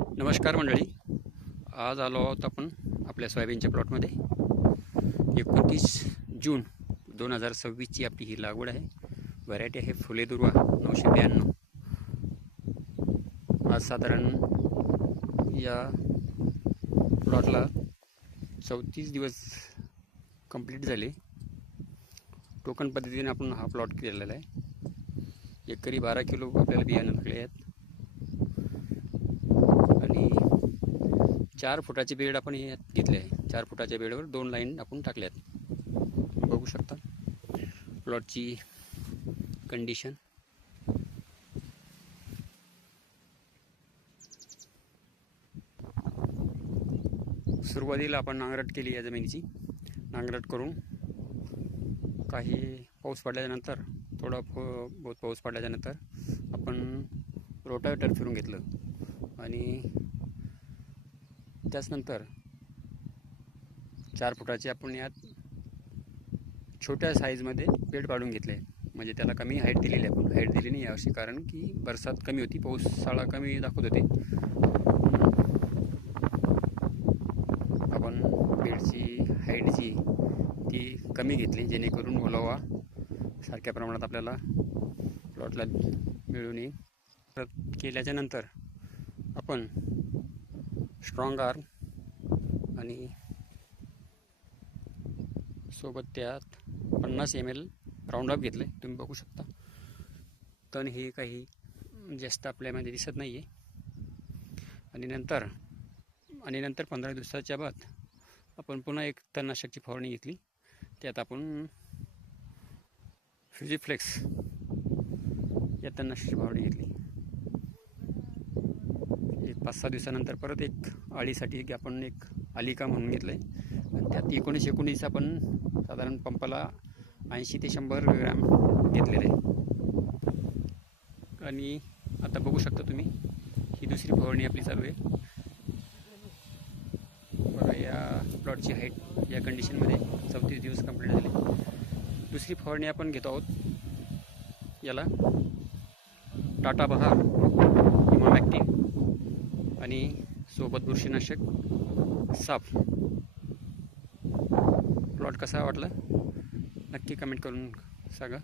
नमस्कार मंडळी. आज आलो आहोत आपण आपल्या सोयाबीनच्या प्लॉटमध्ये. 29 जून 2026ची आपली ही लागवड आहे. व्हरायटी आहे फुले दुर्वा 992. आज साधारण या प्लॉटला 34 दिवस कंप्लीट झाले. टोकन पद्धतीने आपण हा प्लॉट केलेला आहे. एकरी 12 किलो आपल्याला बियाणं लागले आहेत आणि 4 फुटाचे बेड आपण यात घेतले आहे. 4 फुटाच्या बेडवर 2 लाईन आपण टाकल्यात. बघू शकता प्लॉटची कंडिशन. सुरुवातीला आपण नांगरट केली या जमिनीची. नांगरट करून काही पाऊस पडल्यानंतर बहुत पाऊस पडल्यानंतर आपण रोटावेटर फिरून घेतलं आणि त्याचनंतर 4 फुटाचे आपण यात छोट्या साईजमध्ये बेड काढून घेतले. म्हणजे त्याला कमी हाईट दिलेली आहे. आपण हाईट दिली नाही यावर्षी, कारण की बरसात कमी होती, पावसाळा कमी दाखवत होते. आपण बेडची हाईट जी ती कमी घेतली, जेणेकरून ओलावा सारख्या प्रमाणात आपल्याला प्लॉटला मिळून येईल. केल्याच्या नंतर आपण स्ट्रॉंग आर्म आणि सोबत त्यात 50 ml राऊंड अप घेतले. तुम्ही बघू शकता. तण हे काही जास्त आपल्यामध्ये दिसत नाही आहे. आणि नंतर 15 दिवसाच्या बाद आपण पुन्हा एक तणनाशकची फवारणी घेतली. त्यात आपण फ्युजीफ्लेक्स या तणनाशकाची फवारणी घेतली. 5-6 दिवसानंतर परत एक अळीसाठी आपण एक आलिका म्हणून घेतलं आहे. आणि त्यात 19 आपण साधारण पंपाला 80 ते 100 ग्रॅम घेतलेले आहे. आणि आता बघू शकता तुम्ही, ही दुसरी फवारणी आपली चालू आहे. बघा, या प्लॉटची हाईट या कंडिशनमध्ये 34 दिवस कंप्लीट झाले. दुसरी फवारणी आपण घेतो आहोत. याला टाटा बहार, इमामॅक्टिन आणि सोबत बुरशीनाशक साफ. प्लॉट कसा वाटला नक्की कमेंट करून सांगा.